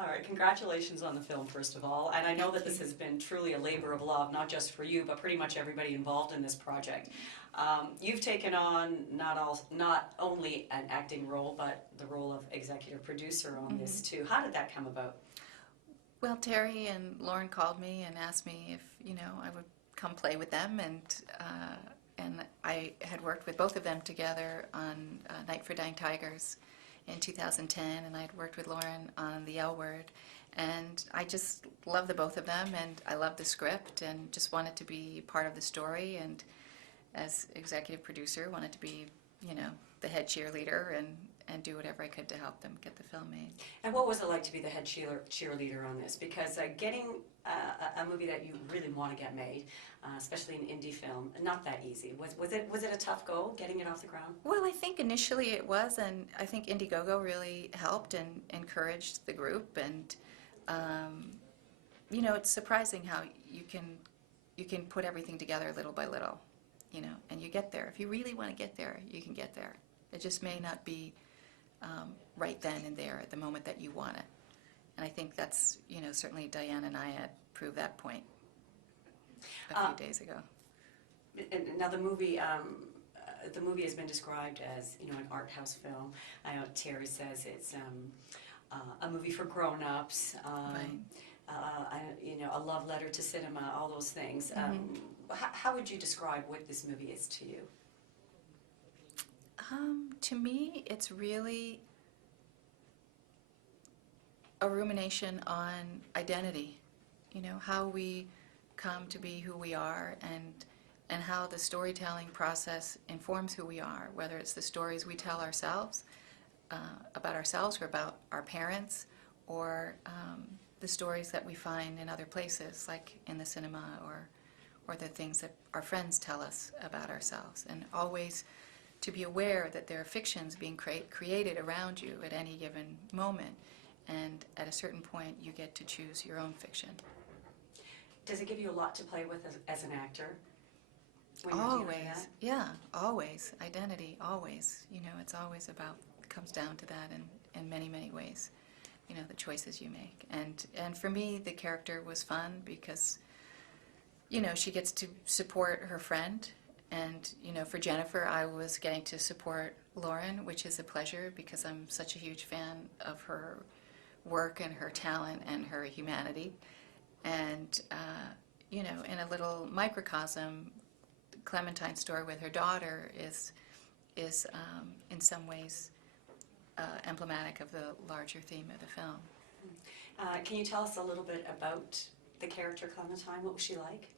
All right, congratulations on the film, first of all. And I know that this has been truly a labor of love, not just for you, but pretty much everybody involved in this project. You've taken on not only an acting role, but the role of executive producer on this too. How did that come about? Well, Terry and Lauren called me and asked me if, I would come play with them, and I had worked with both of them together on Night for Dying Tigers in 2010, and I'd worked with Lauren on The L Word, and I just love the both of them, and I love the script, and just wanted to be part of the story, and as executive producer, wanted to be, the head cheerleader and do whatever I could to help them get the film made. And what was it like to be the head cheerleader on this? Because getting a movie that you really want to get made, especially an indie film, not that easy. Was it a tough go getting it off the ground? Well, I think initially it was, and I think Indiegogo really helped and encouraged the group. And it's surprising how you can put everything together little by little, and you get there. If you really want to get there, you can get there. It just may not be right then and there at the moment that you want it. And I think that's, certainly Diane and I had proved that point a few days ago. Now the movie has been described as, an art house film. I know Terry says it's a movie for grown-ups, Right. A love letter to cinema, all those things. How would you describe what this movie is to you? To me, it's really a rumination on identity, how we come to be who we are, and how the storytelling process informs who we are, whether it's the stories we tell ourselves, about ourselves or about our parents, or the stories that we find in other places, like in the cinema, or the things that our friends tell us about ourselves, and always to be aware that there are fictions being created around you at any given moment, and at a certain point you get to choose your own fiction. Does it give you a lot to play with as an actor? When you're dealing with Always, that? yeah, always. Identity, always. It's always about, it comes down to that in many, many ways, the choices you make. And for me, the character was fun because, she gets to support her friend. And, for Jennifer, I was getting to support Lauren, which is a pleasure because I'm such a huge fan of her work and her talent and her humanity. And, in a little microcosm, Clementine's story with her daughter is in some ways emblematic of the larger theme of the film. Can you tell us a little bit about the character Clementine? What was she like?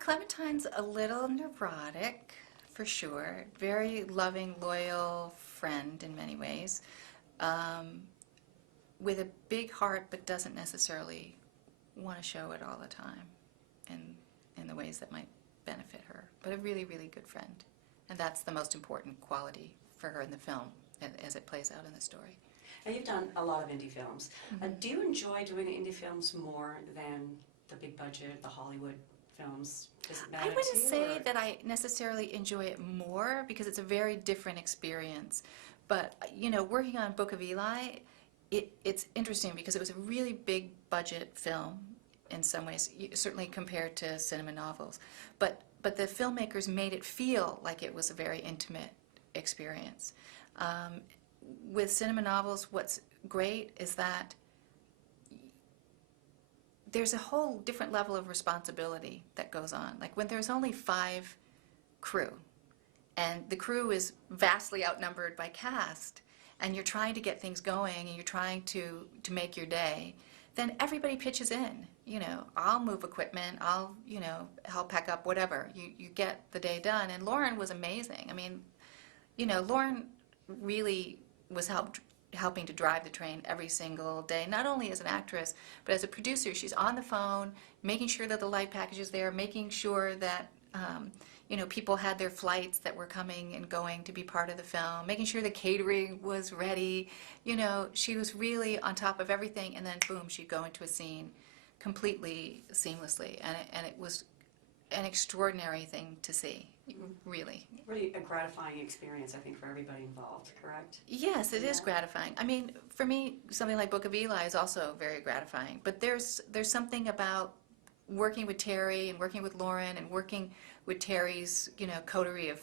Clementine's a little neurotic, for sure. Very loving, loyal friend in many ways. With a big heart, but doesn't necessarily want to show it all the time in the ways that might benefit her. But a really, really good friend. And that's the most important quality for her in the film as it plays out in the story. Now, you've done a lot of indie films. Do you enjoy doing indie films more than the big budget, the Hollywood films? Does it matter I wouldn't to you, say or? that I necessarily enjoy it more because it's a very different experience. But, working on Book of Eli, it's interesting because it was a really big budget film in some ways, certainly compared to cinema novels. But the filmmakers made it feel like it was a very intimate experience. With cinema novels, what's great is that there's a whole different level of responsibility that goes on. Like when there's only 5 crew, and the crew is vastly outnumbered by cast, and you're trying to get things going, and you're trying to make your day, then everybody pitches in. I'll move equipment, I'll, help pack up, whatever. You get the day done. And Lauren was amazing. I mean, Lauren really was helping to drive the train every single day, not only as an actress, but as a producer. She's on the phone, making sure that the light package is there, making sure that people had their flights that were coming and going to be part of the film, making sure the catering was ready. She was really on top of everything, and then boom, she'd go into a scene completely seamlessly, and it was an extraordinary thing to see, really. Really a gratifying experience, I think, for everybody involved, correct? Yes, it is Yeah. gratifying. I mean, for me, something like Book of Eli is also very gratifying. But there's something about working with Terry and working with Lauren and working with Terry's, coterie of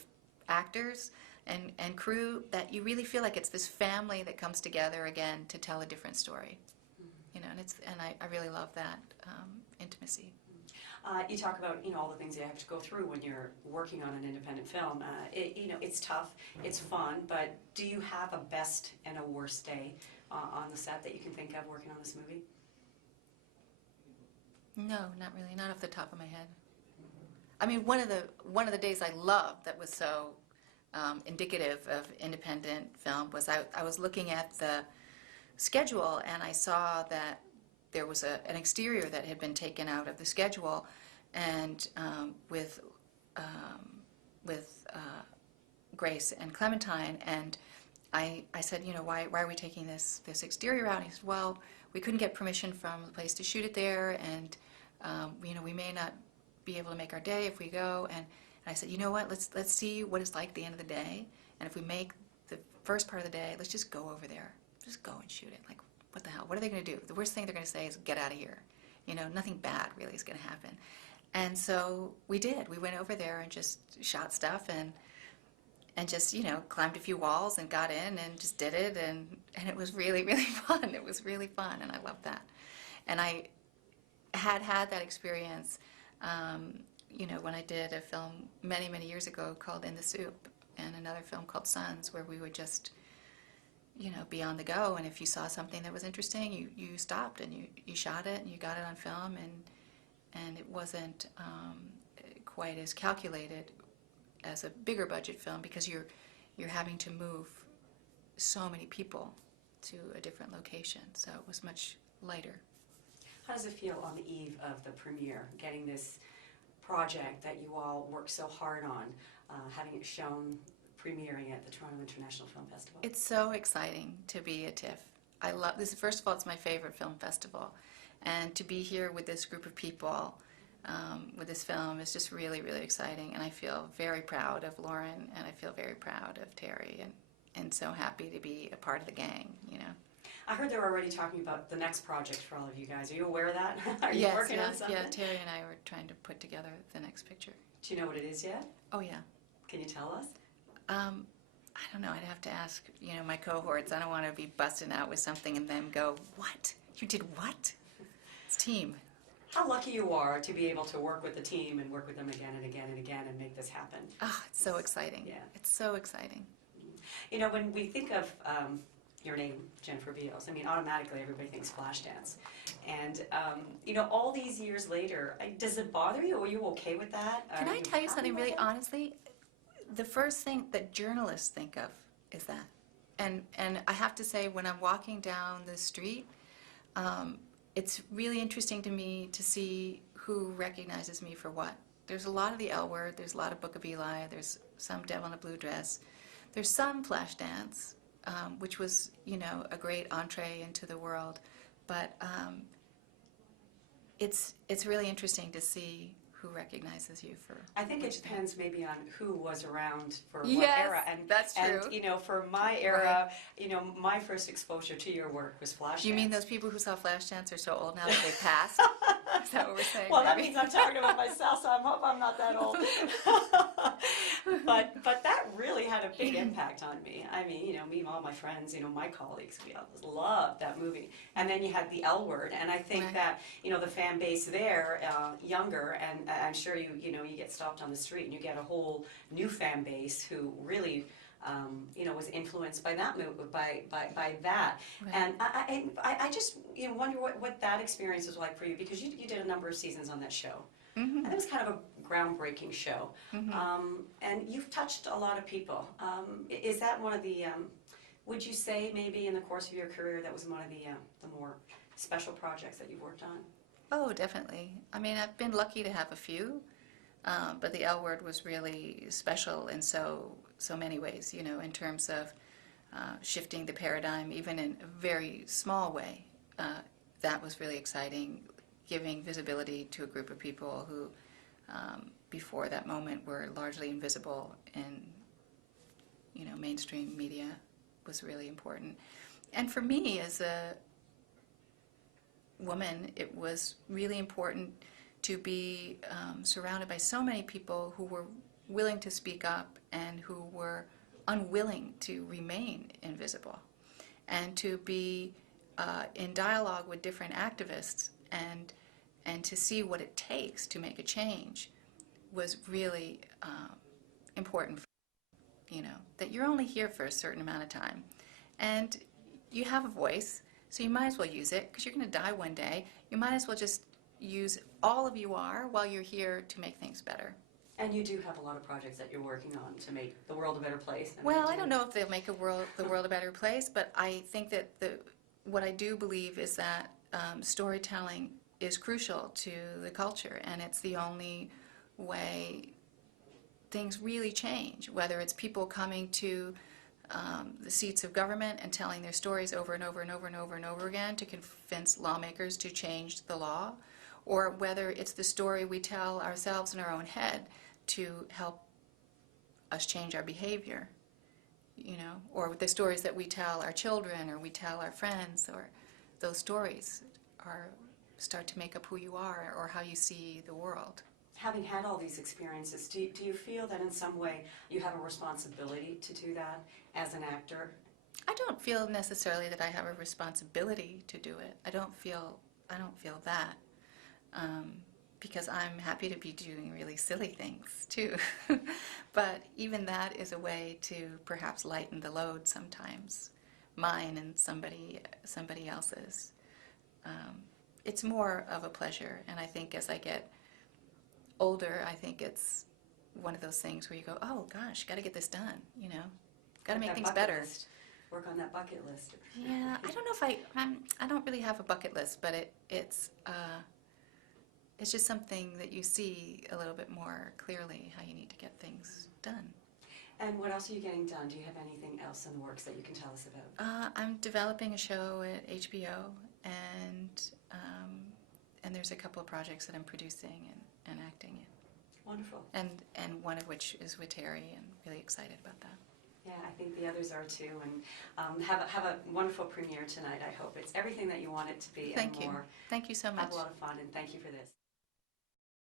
actors and crew that you really feel like it's this family that comes together again to tell a different story. And I really love that intimacy. You talk about all the things you have to go through when you're working on an independent film. It's tough, it's fun, but do you have a best and a worst day on the set that you can think of working on this movie? No, not really, not off the top of my head. I mean, one of the days I loved that was so indicative of independent film was I was looking at the schedule and I saw that there was an exterior that had been taken out of the schedule, and with Grace and Clementine, and I said, why are we taking this exterior out? And he said, well, we couldn't get permission from the place to shoot it there, and we may not be able to make our day if we go. And I said, you know what? Let's see what it's like at the end of the day, and if we make the first part of the day, let's just go over there, just go and shoot it. Like, what the hell? What are they going to do? The worst thing they're going to say is, get out of here. Nothing bad really is going to happen. And so we did. We went over there and just shot stuff and just, climbed a few walls and got in and just did it. And it was really, really fun. It was really fun, and I loved that. And I had that experience, when I did a film many, many years ago called In the Soup, and another film called Sons, where we would just be on the go, and if you saw something that was interesting, you stopped and you shot it and you got it on film, and it wasn't quite as calculated as a bigger budget film because you're having to move so many people to a different location, so it was much lighter. How does it feel on the eve of the premiere, getting this project that you all worked so hard on, having it shown, premiering at the Toronto International Film Festival? It's so exciting to be at TIFF. I love this. First of all, it's my favorite film festival, and to be here with this group of people with this film is just really, really exciting. And I feel very proud of Lauren, and I feel very proud of Terry, and so happy to be a part of the gang. I heard they were already talking about the next project for all of you guys. Are you aware of that? Are you working on something? Yeah, Terry and I were trying to put together the next picture. Do you know what it is yet? Oh, yeah. Can you tell us? I don't know. I'd have to ask, my cohorts. I don't want to be busting out with something and then go, what? You did what? It's team. How lucky you are to be able to work with the team and work with them again and again and again and make this happen. Oh, it's so exciting. Yeah. It's so exciting. When we think of your name, Jennifer-Beals, automatically everybody thinks Flashdance. And, all these years later, does it bother you? Are you okay with that? Can I tell you something really honestly? The first thing that journalists think of is that. And I have to say, when I'm walking down the street, it's really interesting to me to see who recognizes me for what. There's a lot of the L Word, there's a lot of Book of Eli, there's some Devil in a Blue Dress, there's some Flashdance, which was, a great entree into the world. But it's really interesting to see who recognizes you for. I think it depends maybe on who was around for what Yes, era. And that's true. And for my era, my first exposure to your work was Flashdance. Do you mean those people who saw Flashdance are so old now that they passed? Is that what we're saying? Well, that maybe? means I'm talking about myself, so I hope I'm not that old. but that really had a big impact on me. Me and all my friends, my colleagues, we all loved that movie. And then you had the L Word, and I think Right. that the fan base there, younger, and I'm sure you get stopped on the street and you get a whole new fan base who really was influenced by that movie, by that. Right. And I just wonder what that experience was like for you, because you did a number of seasons on that show. Mm-hmm. And it was kind of a groundbreaking show. Mm-hmm. And you've touched a lot of people. Is that one of the, would you say maybe in the course of your career that was one of the more special projects that you've worked on? Oh, definitely. I've been lucky to have a few, but the L Word was really special in so many ways, in terms of shifting the paradigm, even in a very small way. That was really exciting, giving visibility to a group of people who before that moment were largely invisible in, mainstream media was really important. And for me as a woman, it was really important to be surrounded by so many people who were willing to speak up and who were unwilling to remain invisible, and to be in dialogue with different activists and to see what it takes to make a change was really important. That you're only here for a certain amount of time, and you have a voice, so you might as well use it, because you're going to die one day. You might as well just use all of you are while you're here to make things better. And you do have a lot of projects that you're working on to make the world a better place. Well, I don't know if they'll make the world a better place, but I think that what I do believe is that storytelling is crucial to the culture, and it's the only way things really change, whether it's people coming to the seats of government and telling their stories over and over and over and over and over again to convince lawmakers to change the law, or whether it's the story we tell ourselves in our own head to help us change our behavior, or the stories that we tell our children or we tell our friends, or those stories start to make up who you are or how you see the world. Having had all these experiences, do you feel that in some way you have a responsibility to do that as an actor? I don't feel necessarily that I have a responsibility to do it. I don't feel that, because I'm happy to be doing really silly things too. But even that is a way to perhaps lighten the load sometimes, mine and somebody else's. It's more of a pleasure, and I think as I get older, I think it's one of those things where you go, oh gosh, got to get this done, got to make things better. Work on that bucket list. Yeah, I don't know if I don't really have a bucket list, but it's just something that you see a little bit more clearly how you need to get things done. And what else are you getting done? Do you have anything else in the works that you can tell us about? I'm developing a show at HBO, and there's a couple of projects that I'm producing and acting in. Wonderful. And one of which is with Terry, and really excited about that. Yeah, I think the others are too. And have a wonderful premiere tonight. I hope it's everything that you want it to be. Thank and you. more. Thank you so much. Have a lot of fun, and thank you for this.